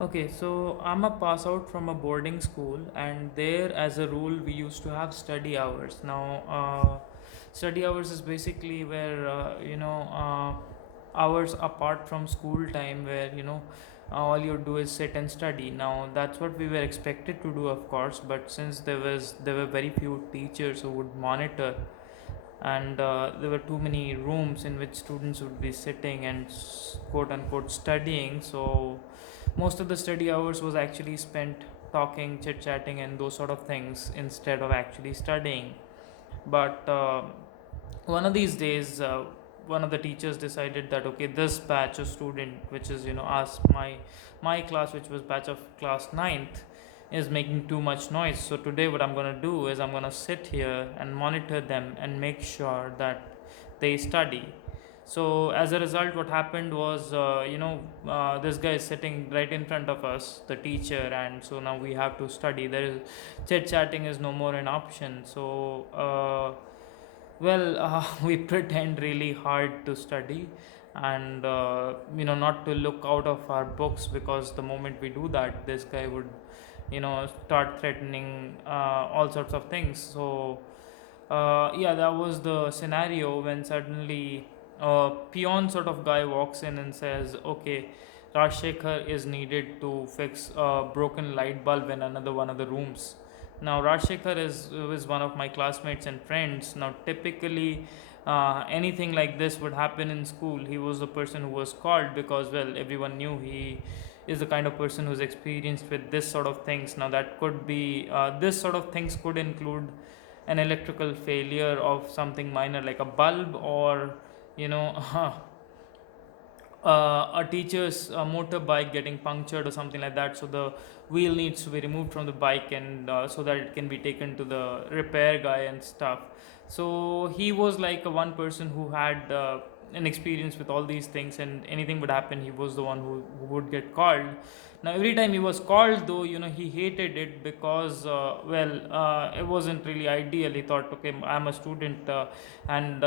Okay, so I'm a pass out from a boarding school, and there, as a rule, we used to have study hours. Study hours is basically where hours apart from school time, where all you do is sit and study. Now that's what we were expected to do, of course, but since there were very few teachers who would monitor, and there were too many rooms in which students would be sitting and quote unquote studying, so most of the study hours was actually spent talking, chit chatting, and those sort of things instead of actually studying. But one of these days, one of the teachers decided that, okay, this batch of student, which is us, my class, which was batch of class ninth, is making too much noise. So today what I'm going to do is I'm going to sit here and monitor them and make sure that they study. So as a result, what happened was, this guy is sitting right in front of us, the teacher, and so now we have to study. There is chit chatting is no more an option. So we pretend really hard to study, and not to look out of our books, because the moment we do that, this guy would start threatening all sorts of things. So yeah, that was the scenario when suddenly a peon sort of guy walks in and says, okay, Rajshekhar is needed to fix a broken light bulb in another one of the rooms. Now Rajshekhar is one of my classmates and friends. Now typically anything like this would happen in school. He was the person who was called, because well, everyone knew he is the kind of person who's experienced with this sort of things. Now that could be this sort of things could include an electrical failure of something minor like a bulb, or you know a teacher's motorbike getting punctured or something like that, so the wheel needs to be removed from the bike, and so that it can be taken to the repair guy and stuff. So he was like a one person who had an experience with all these things, and anything would happen, he was the one who would get called. Now every time he was called, though, he hated it, because it wasn't really ideal. He thought, okay, I'm a student, and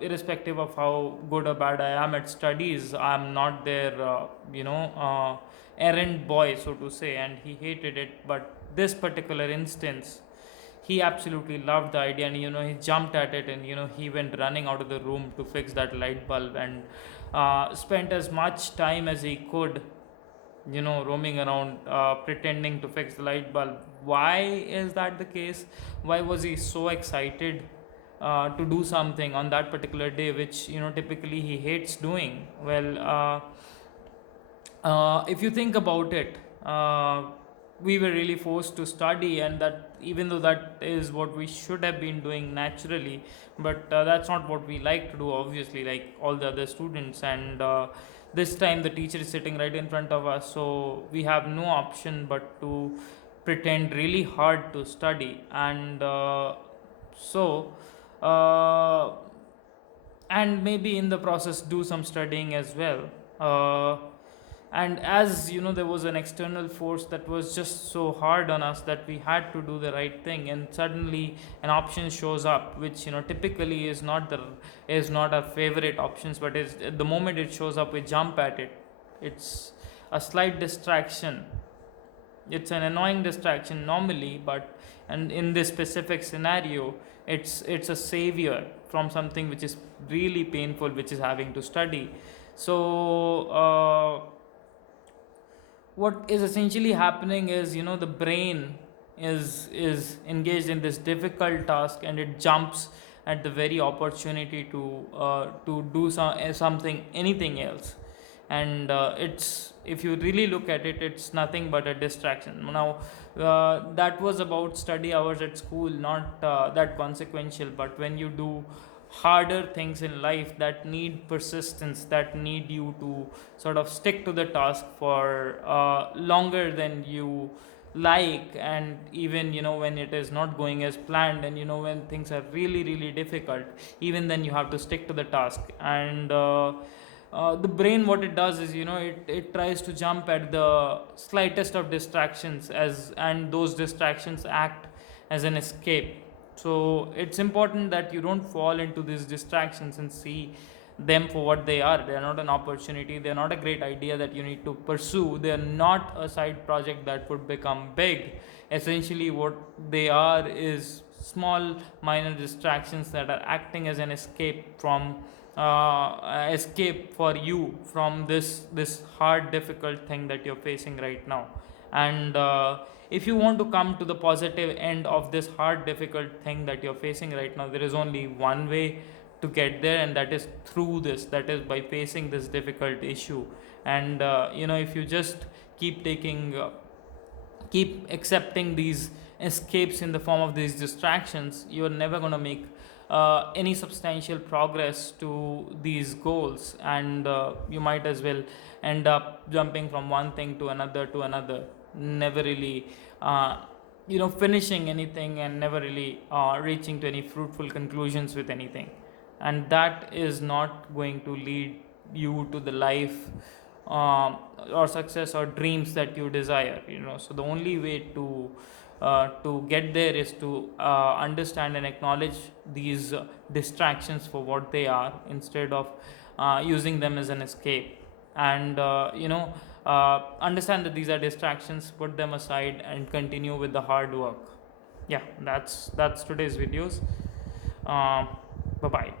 irrespective of how good or bad I am at studies, I'm not their errand boy, so to say, and he hated it. But this particular instance, he absolutely loved the idea, and he jumped at it, and he went running out of the room to fix that light bulb, and spent as much time as he could roaming around, pretending to fix the light bulb. Why is that the case? Why was he so excited to do something on that particular day, which typically he hates doing? If you think about it, we were really forced to study, and that, even though that is what we should have been doing naturally, but that's not what we like to do, obviously, like all the other students. And this time the teacher is sitting right in front of us, so we have no option but to pretend really hard to study. And so uh, and maybe in the process do some studying as well. And as there was an external force that was just so hard on us that we had to do the right thing, and suddenly an option shows up, which typically is not our favorite options, but is the moment it shows up, we jump at it. It's a slight distraction. It's an annoying distraction normally, but and in this specific scenario, it's a savior from something which is really painful, which is having to study. So what is essentially happening is, the brain is engaged in this difficult task, and it jumps at the very opportunity to do something, anything else. And it's, if you really look at it, it's nothing but a distraction. Now that was about study hours at school, not that consequential. But when you do harder things in life that need persistence, that need you to sort of stick to the task for longer than you like, and even when it is not going as planned, and when things are really really difficult, even then you have to stick to the task. And the brain, what it does is, it tries to jump at the slightest of distractions, and those distractions act as an escape. So it's important that you don't fall into these distractions and see them for what they are. They are not an opportunity, they are not a great idea that you need to pursue, they are not a side project that would become big. Essentially what they are is small minor distractions that are acting as an escape for you from this hard difficult thing that you're facing right now. And if you want to come to the positive end of this hard difficult thing that you're facing right now, there is only one way to get there, and that is through this, that is by facing this difficult issue. And if you just keep taking keep accepting these escapes in the form of these distractions, you're never going to make any substantial progress to these goals. And you might as well end up jumping from one thing to another, never really finishing anything, and never really reaching to any fruitful conclusions with anything. And that is not going to lead you to the life or success or dreams that you desire. So the only way to get there is to understand and acknowledge these distractions for what they are, instead of using them as an escape. And understand that these are distractions, put them aside, and continue with the hard work. Yeah, that's today's videos. Bye bye.